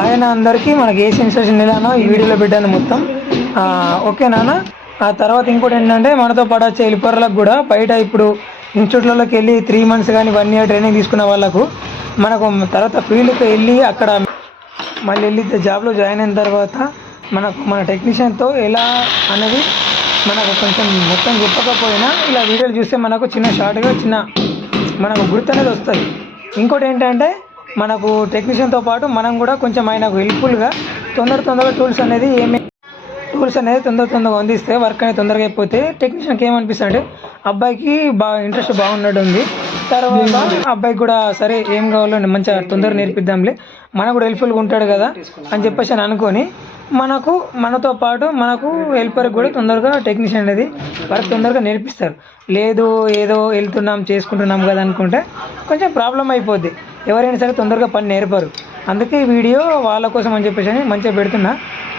ఆయన అందరికీ మనకి ఏ సెన్సేషన్ ఎలానో ఈ వీడియోలో పెట్టాను మొత్తం. ఓకే నాన్న. ఆ తర్వాత ఇంకోటి ఏంటంటే మనతో పాటు వచ్చే హెల్పర్లకు కూడా బయట ఇప్పుడు ఇన్స్టిట్యూట్లలోకి వెళ్ళి 3 months కానీ 1 year ట్రైనింగ్ తీసుకున్న వాళ్ళకు మనకు తర్వాత ఫీల్డ్కి వెళ్ళి అక్కడ మళ్ళీ వెళ్ళి జాబ్లో జాయిన్ అయిన తర్వాత మన టెక్నీషియన్తో ఎలా అనేది మనకు కొంచెం మొత్తం చెప్పకపోయినా ఇలా వీడియోలు చూస్తే మనకు చిన్న షార్ట్గా మనకు గుర్తు అనేది వస్తుంది. ఇంకోటి ఏంటంటే మనకు టెక్నీషియన్తో పాటు మనం కూడా కొంచెం ఆయనకు హెల్ప్ఫుల్గా తొందరగా టూల్స్ అనేది తొందరగా అందిస్తే వర్క్ అనేది తొందరగా అయిపోతే టెక్నీషియన్కి ఏమనిపిస్తుంది అంటే అబ్బాయికి ఇంట్రెస్ట్ బాగున్నట్టు ఉంది. తర్వాత అబ్బాయికి కూడా సరే ఏం కావాలో మంచిగా తొందరగా నేర్పిద్దాంలే, మనకు కూడా హెల్ప్ఫుల్గా ఉంటాడు కదా అని చెప్పేసి అని అనుకొని మనతో పాటు మనకు హెల్పర్కి కూడా తొందరగా టెక్నీషియన్ అనేది వర్క్ తొందరగా నేర్పిస్తారు. లేదు ఏదో వెళ్తున్నాం చేసుకుంటున్నాం కదా అనుకుంటే కొంచెం ప్రాబ్లం అయిపోద్ది. ఎవరైనా సరే తొందరగా పని నేర్పరు. అందుకే ఈ వీడియో వాళ్ళ కోసం అని చెప్పేసి మంచిగా పెడుతున్నా,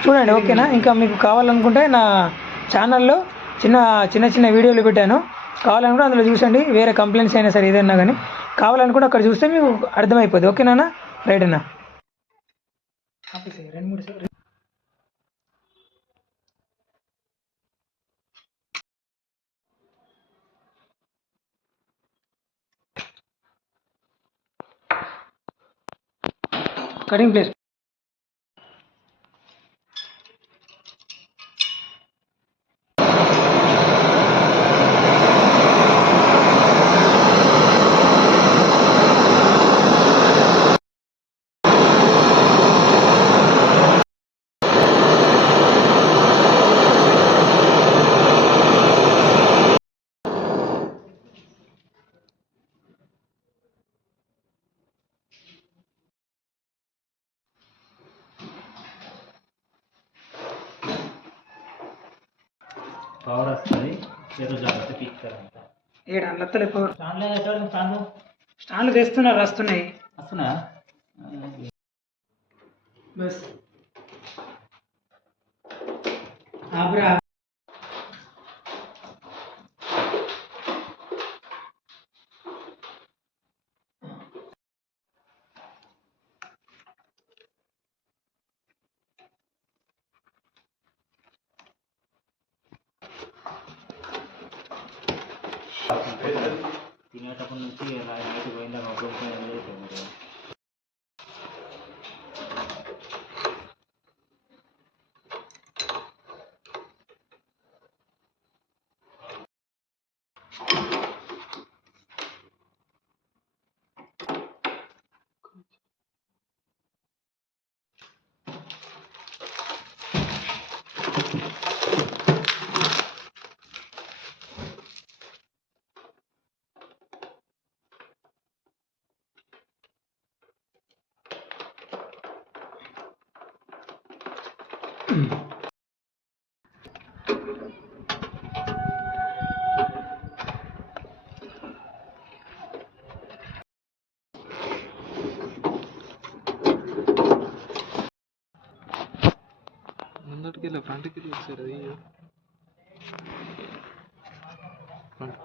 చూడండి ఓకేనా. ఇంకా మీకు కావాలనుకుంటే నా ఛానల్లో చిన్న వీడియోలు పెట్టాను, కావాలనుకుంటే అందులో చూసండి. వేరే కంప్లైంట్స్ అయినా సరే ఏదైనా కానీ కావాలనుకుంటే అక్కడ చూస్తే మీకు అర్థమైపోద్ది. ఓకేనా రైట్ అన్న. కటింగ్ ప్లేస్ పవర్ వస్తుంది, ఏదో జాగ్రత్త పీక్తారంట. లత్తలే పవర్ స్టాండ్లు తెస్తున్నారు, వస్తున్నాయి బస్ ఆబ్రా. తినేటప్పటి నుంచి నైట్ పోయిందా మొగ్గుపోయింది. ముందటికి ఫ్రంట్కి ఒకసారి అది ఫ్రంట్